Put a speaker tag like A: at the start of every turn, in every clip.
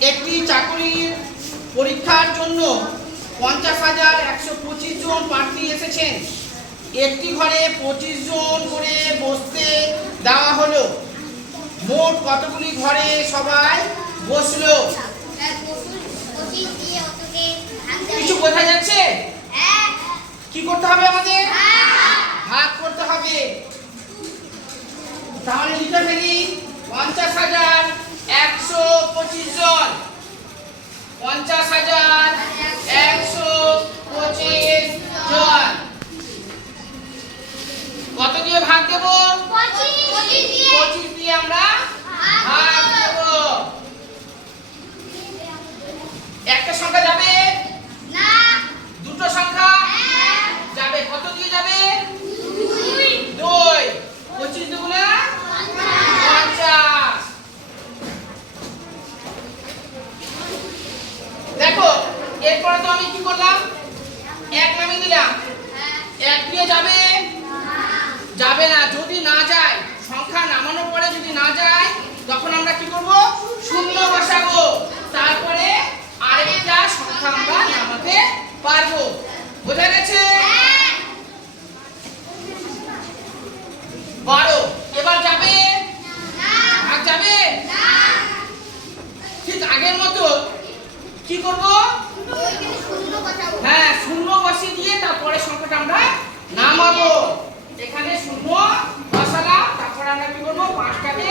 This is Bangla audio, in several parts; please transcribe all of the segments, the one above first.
A: একটি চাকরির পরীক্ষার জন্য পঞ্চাশ হাজার একশো পঁচিশ জন প্রার্থী এসেছেন। একটি ঘরে পঁচিশ জন করে বসতে দেওয়া হলো। মোট কতগুলি ঘরে সবাই বসল? কিছু বোঝা যাচ্ছে? কি করতে হবে আমাদের? ভাগ করতে হবে। তাহলে লিখে ফেলি পঞ্চাশ হাজার একশো পঁচিশ জন পঞ্চাশ হাজার একশো পঁচিশ জন কত দিয়ে ভাগ দেবো পঁচিশ দিয়ে আমরা ভাগ দেবো একটা সংখ্যা যাবে? দুটো সংখ্যা? যাবে কত দিয়ে যাবে? দুই। পঁচিশ দুগুণা পঞ্চাশ। দেখো এরপরে তো আমি কি করলাম? এক নামে দিলাম। এক দিয়ে যাবে? যাবে না। যদি না যায় সংখ্যা নামানোর পরে যদি না যায় তখন আমরা কি করব? শূন্য বসাবো তারপরে আরেকটা সংখ্যা আমরা নামাতে পারব বোঝা গেছে বারো এবার যাবে ভাগ যাবে ঠিক আগের মতো কি করব? হ্যাঁ শূন্য বসিয়ে দিয়ে তারপরে সংখ্যাটা আমরা নামাবো। এখানে শূন্য বসালাম তারপরে আমরা কি করব? পাঁচটাকে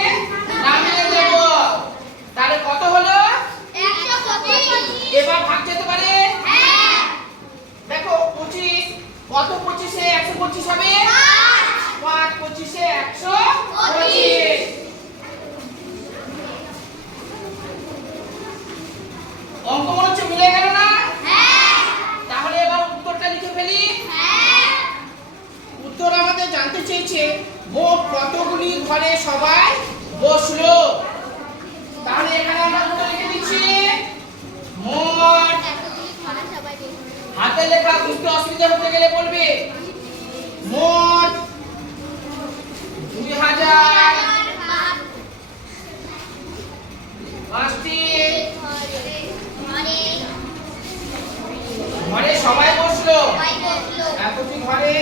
A: নামিয়ে দেব। তাহলে কত হলো? এবার ভাগ যেতে পারে? দেখো পঁচিশ। কত পঁচিশে? একশো পঁচিশ হবে? মোট কতগুলি ঘরে সবাই বসল? তাহলে এখানে আমরা কত লিখে দিচ্ছি। মোট হাতে লেখা বুঝতে অসুবিধা হতে গেলে বলবে। মোট দুই হাজার পাঁচটি ঘরে সবাই বসল? এতটি ঘরে